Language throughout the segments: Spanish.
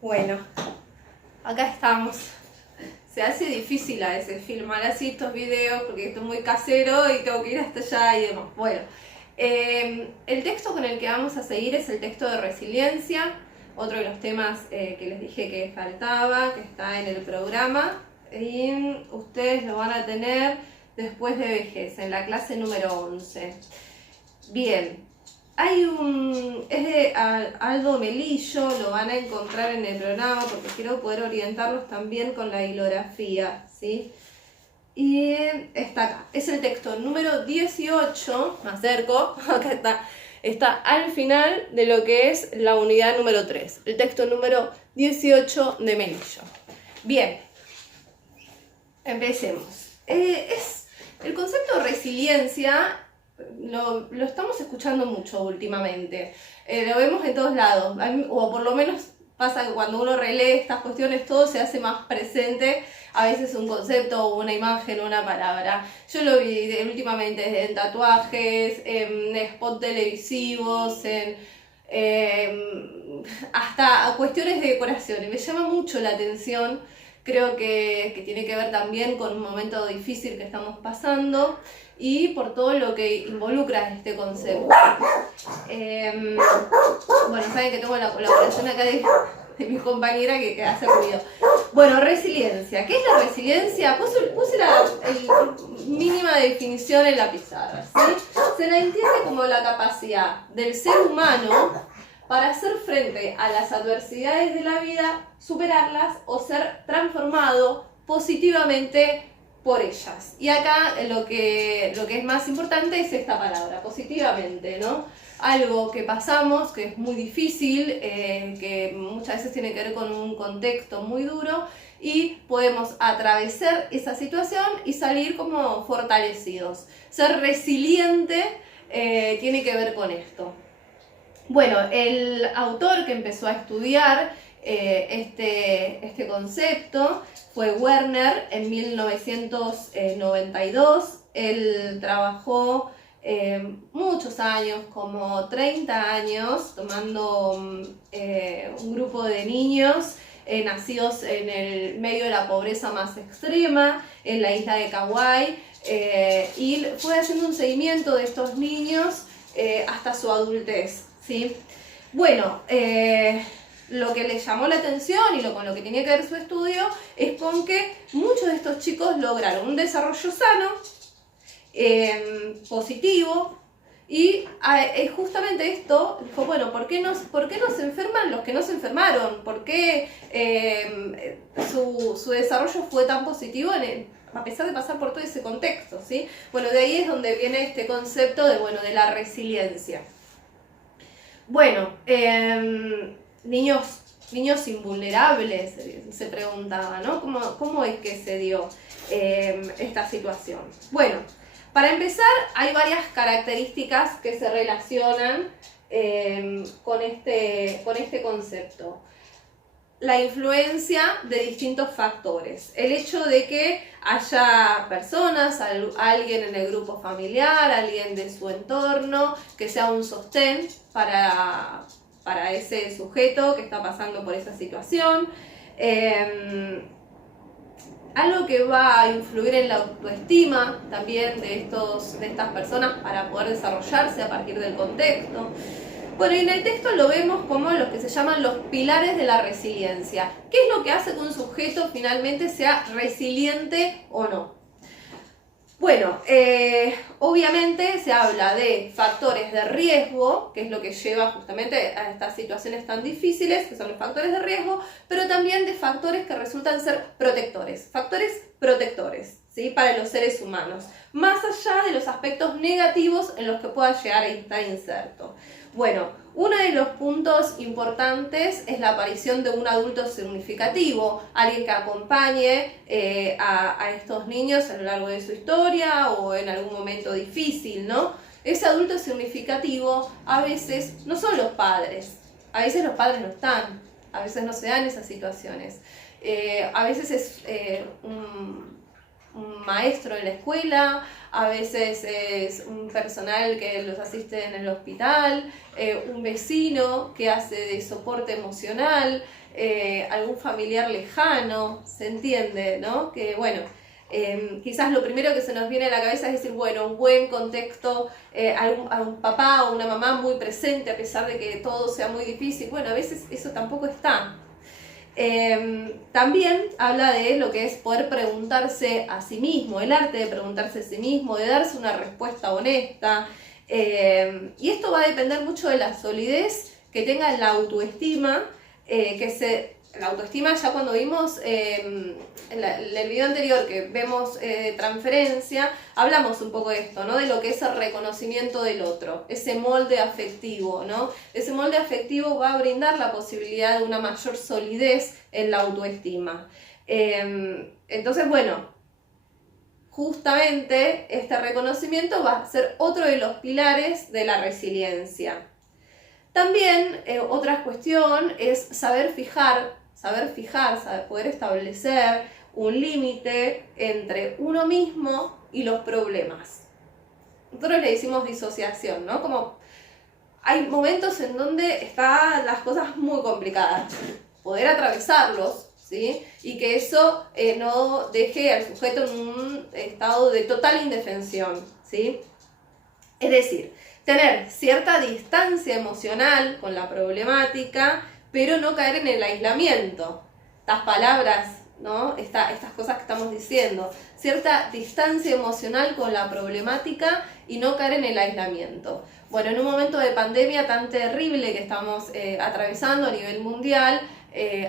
Bueno, acá estamos. Se hace difícil a veces filmar así estos videos porque estoy muy casero y tengo que ir hasta allá y demás. Bueno, el texto con el que vamos a seguir es el texto de resiliencia, otro de los temas que les dije que faltaba, que está en el programa, y ustedes lo van a tener después de vejez, en la clase número 11. Bien, es de Aldo Melillo, lo van a encontrar en el programa porque quiero poder orientarlos también con la hilografía, ¿sí? Y está acá, es el texto número 18, me acerco, acá está al final de lo que es la unidad número 3, el texto número 18 de Melillo. Bien, empecemos. El concepto de resiliencia lo estamos escuchando mucho últimamente, lo vemos en todos lados, o por lo menos pasa que cuando uno relee estas cuestiones todo se hace más presente, a veces un concepto o una imagen o una palabra. Yo lo vi últimamente en tatuajes, en spots televisivos, hasta cuestiones de decoración, y me llama mucho la atención. Creo que tiene que ver también con un momento difícil que estamos pasando y por todo lo que involucra este concepto. Bueno, saben que tengo la colaboración acá de mi compañera que hace ruido. Bueno, resiliencia. ¿Qué es la resiliencia? Puse la mínima definición en la pizarra, ¿sí? Se la entiende como la capacidad del ser humano para hacer frente a las adversidades de la vida, superarlas o ser transformado positivamente por ellas. Y acá lo que es más importante es esta palabra, positivamente, ¿no? Algo que pasamos, que es muy difícil, que muchas veces tiene que ver con un contexto muy duro, y podemos atravesar esa situación y salir como fortalecidos. Ser resiliente tiene que ver con esto. Bueno, el autor que empezó a estudiar este concepto fue Werner en 1992. Él trabajó muchos años, como 30 años, tomando un grupo de niños nacidos en el medio de la pobreza más extrema, en la isla de Kauai, y fue haciendo un seguimiento de estos niños hasta su adultez, ¿sí? Bueno, lo que le llamó la atención y con lo que tenía que ver su estudio es con que muchos de estos chicos lograron un desarrollo sano, positivo, y justamente esto dijo, bueno, ¿por qué no se enferman los que no se enfermaron? ¿Por qué su desarrollo fue tan positivo a pesar de pasar por todo ese contexto, ¿sí? Bueno, de ahí es donde viene este concepto de la resiliencia. Bueno, niños invulnerables, se preguntaba, ¿no? ¿Cómo es que se dio esta situación? Bueno, para empezar, hay varias características que se relacionan con este concepto. La influencia de distintos factores. El hecho de que haya personas, alguien en el grupo familiar, alguien de su entorno, que sea un sostén para ese sujeto que está pasando por esa situación. Algo que va a influir en la autoestima también de estas personas para poder desarrollarse a partir del contexto. Bueno, en el texto lo vemos como los que se llaman los pilares de la resiliencia. ¿Qué es lo que hace que un sujeto finalmente sea resiliente o no? Bueno, obviamente se habla de factores de riesgo, que es lo que lleva justamente a estas situaciones tan difíciles, que son los factores de riesgo, pero también de factores que resultan ser protectores, factores protectores, ¿sí? Para los seres humanos, más allá de los aspectos negativos en los que pueda llegar a estar inserto. Bueno, uno de los puntos importantes es la aparición de un adulto significativo, alguien que acompañe a estos niños a lo largo de su historia o en algún momento difícil, ¿no? Ese adulto significativo a veces no son los padres, a veces los padres no están, a veces no se dan esas situaciones, a veces es un maestro en la escuela, a veces es un personal que los asiste en el hospital, un vecino que hace de soporte emocional, algún familiar lejano, se entiende, ¿no? Que bueno, quizás lo primero que se nos viene a la cabeza es decir, bueno, un buen contexto, a un papá o una mamá muy presente a pesar de que todo sea muy difícil. Bueno, a veces eso tampoco está. También habla de lo que es poder preguntarse a sí mismo, el arte de preguntarse a sí mismo, de darse una respuesta honesta. Y esto va a depender mucho de la solidez que tenga la autoestima, la autoestima ya cuando vimos en el video anterior que vemos transferencia, hablamos un poco de esto, ¿no? De lo que es el reconocimiento del otro, ese molde afectivo, ¿no? Ese molde afectivo va a brindar la posibilidad de una mayor solidez en la autoestima. Entonces, bueno, justamente este reconocimiento va a ser otro de los pilares de la resiliencia. También otra cuestión es saber poder establecer un límite entre uno mismo y los problemas. Nosotros le decimos disociación, ¿no? Como hay momentos en donde están las cosas muy complicadas. Poder atravesarlos, ¿sí? Y que eso no deje al sujeto en un estado de total indefensión, ¿sí? Es decir, tener cierta distancia emocional con la problemática, pero no caer en el aislamiento. Estas palabras, ¿no? Estas cosas que estamos diciendo. Cierta distancia emocional con la problemática y no caer en el aislamiento. Bueno, en un momento de pandemia tan terrible que estamos atravesando a nivel mundial,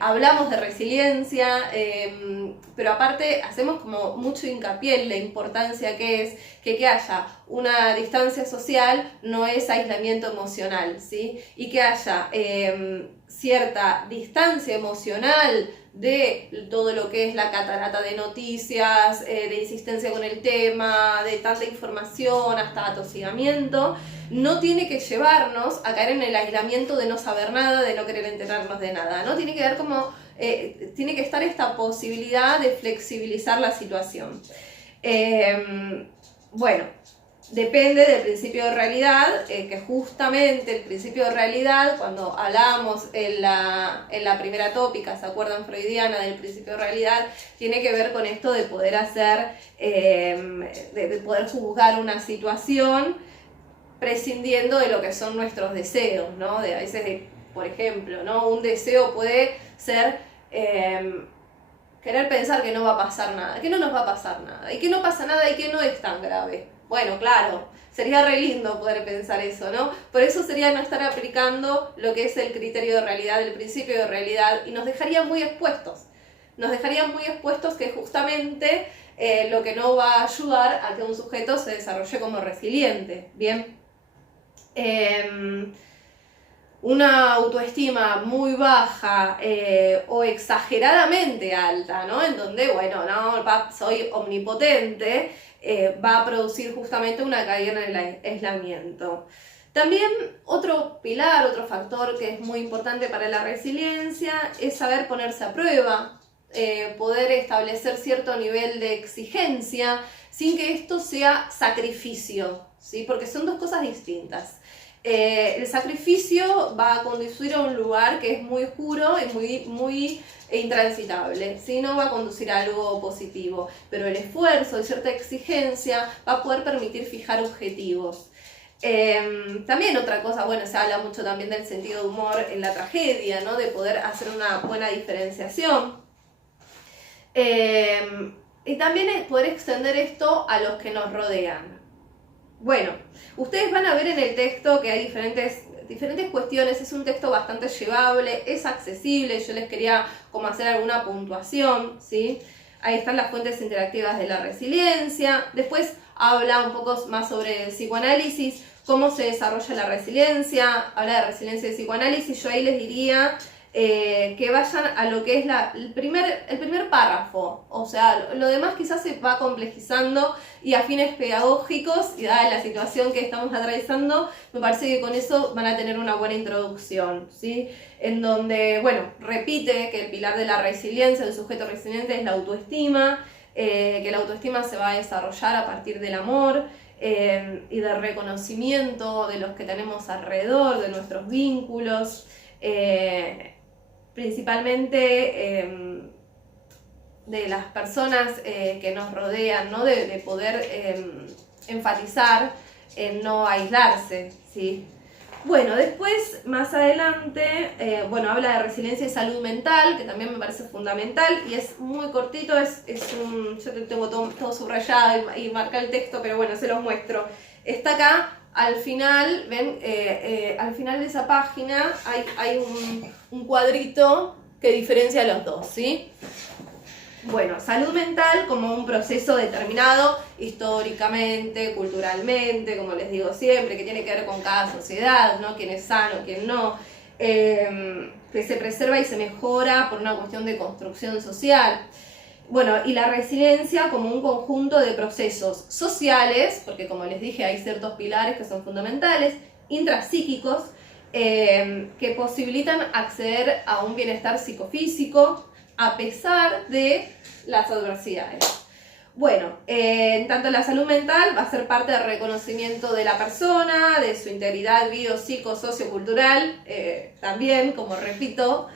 hablamos de resiliencia, pero aparte hacemos como mucho hincapié en la importancia que es que haya una distancia social, no es aislamiento emocional, ¿sí? Y que haya cierta distancia emocional de todo lo que es la catarata de noticias, de insistencia con el tema, de tanta información, hasta atosigamiento, no tiene que llevarnos a caer en el aislamiento de no saber nada, de no querer enterarnos de nada, ¿no? Tiene que ver como, tiene que estar esta posibilidad de flexibilizar la situación. Bueno, depende del principio de realidad, que justamente el principio de realidad, cuando hablábamos en la primera tópica, ¿se acuerdan? Freudiana, del principio de realidad, tiene que ver con esto de poder hacer, de poder juzgar una situación prescindiendo de lo que son nuestros deseos, ¿no? A veces, por ejemplo, ¿no? Un deseo puede ser querer pensar que no va a pasar nada, que no nos va a pasar nada, y que no pasa nada y que no es tan grave. Bueno, claro, sería re lindo poder pensar eso, ¿no? Por eso sería no estar aplicando lo que es el criterio de realidad, el principio de realidad, y nos dejaría muy expuestos. Nos dejarían muy expuestos, que justamente lo que no va a ayudar a que un sujeto se desarrolle como resiliente, ¿bien? Una autoestima muy baja o exageradamente alta, ¿no? En donde, bueno, no, soy omnipotente, va a producir justamente una caída en el aislamiento. También otro pilar, otro factor que es muy importante para la resiliencia es saber ponerse a prueba, poder establecer cierto nivel de exigencia sin que esto sea sacrificio, ¿sí? Porque son dos cosas distintas. El sacrificio va a conducir a un lugar que es muy oscuro y muy intransitable, ¿sí? No va a conducir a algo positivo, pero el esfuerzo y cierta exigencia va a poder permitir fijar objetivos. También otra cosa, bueno, se habla mucho también del sentido de humor en la tragedia, ¿no? De poder hacer una buena diferenciación. Y también es poder extender esto a los que nos rodean. Bueno, ustedes van a ver en el texto que hay diferentes cuestiones, es un texto bastante llevable, es accesible, yo les quería como hacer alguna puntuación, ¿sí? Ahí están las fuentes interactivas de la resiliencia, después habla un poco más sobre el psicoanálisis, cómo se desarrolla la resiliencia, habla de resiliencia y psicoanálisis, yo ahí les diría que vayan a lo que es el primer párrafo, o sea, lo demás quizás se va complejizando y a fines pedagógicos, y dada la situación que estamos atravesando, me parece que con eso van a tener una buena introducción, ¿sí? En donde, bueno, repite que el pilar de la resiliencia del sujeto resiliente es la autoestima, que la autoestima se va a desarrollar a partir del amor y del reconocimiento de los que tenemos alrededor, de nuestros vínculos, principalmente de las personas que nos rodean, ¿no? De poder enfatizar en no aislarse, ¿sí? Bueno, después, más adelante, habla de resiliencia y salud mental, que también me parece fundamental, y es muy cortito, yo tengo todo subrayado y marca el texto, pero bueno, se los muestro. Está acá, al final, ven, al final de esa página hay un cuadrito que diferencia los dos, ¿sí? Bueno, salud mental como un proceso determinado históricamente, culturalmente, como les digo siempre, que tiene que ver con cada sociedad, ¿no? Quién es sano, quién no, que se preserva y se mejora por una cuestión de construcción social. Bueno, y la resiliencia como un conjunto de procesos sociales, porque como les dije hay ciertos pilares que son fundamentales, intrapsíquicos, que posibilitan acceder a un bienestar psicofísico, a pesar de las adversidades. Bueno, tanto la salud mental va a ser parte del reconocimiento de la persona, de su integridad bio, psico, sociocultural, también, como repito,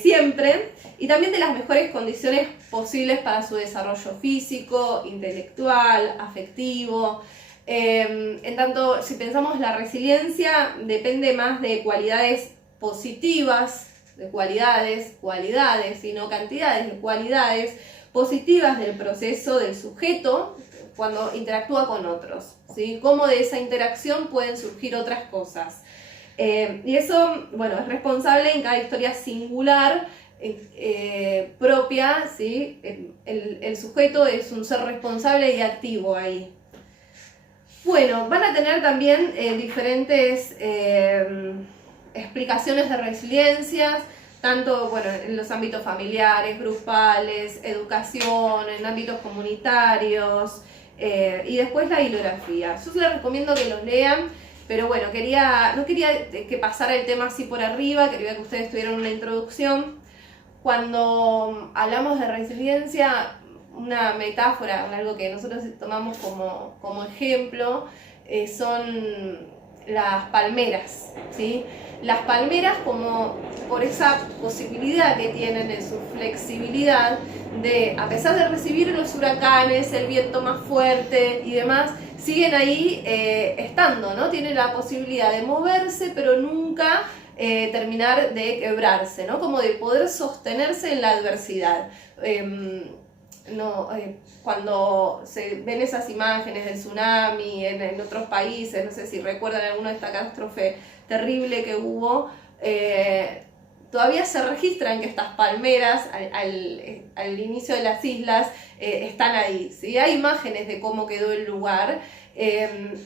siempre, y también de las mejores condiciones posibles para su desarrollo físico, intelectual, afectivo. En tanto, si pensamos la resiliencia, depende más de cualidades positivas, de cualidades y no cantidades, de cualidades positivas del proceso del sujeto cuando interactúa con otros, ¿sí? Cómo de esa interacción pueden surgir otras cosas. Y eso, bueno, es responsable en cada historia singular, propia, ¿sí? El sujeto es un ser responsable y activo ahí. Bueno, van a tener también diferentes explicaciones de resiliencias, tanto en los ámbitos familiares, grupales, educación, en ámbitos comunitarios, y después la bibliografía. Yo les recomiendo que los lean, pero bueno, no quería que pasara el tema así por arriba, quería que ustedes tuvieran una introducción. Cuando hablamos de resiliencia, una metáfora, algo que nosotros tomamos como ejemplo, son las palmeras, ¿sí? Las palmeras, como por esa posibilidad que tienen en su flexibilidad de, a pesar de recibir los huracanes, el viento más fuerte y demás, siguen ahí estando, ¿no? Tienen la posibilidad de moverse, pero nunca terminar de quebrarse, ¿no? Como de poder sostenerse en la adversidad. Cuando se ven esas imágenes del tsunami en otros países, no sé si recuerdan alguna de esta catástrofe terrible que hubo, todavía se registran que estas palmeras al inicio de las islas están ahí, ¿sí? Hay imágenes de cómo quedó el lugar.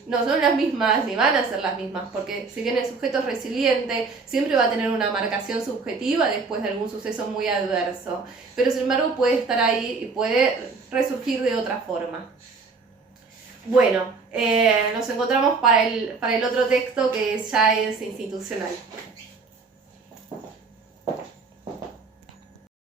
No son las mismas ni van a ser las mismas, porque si bien el sujeto es resiliente, siempre va a tener una marcación subjetiva después de algún suceso muy adverso, pero sin embargo puede estar ahí y puede resurgir de otra forma. Bueno, nos encontramos para el otro texto, que ya es institucional.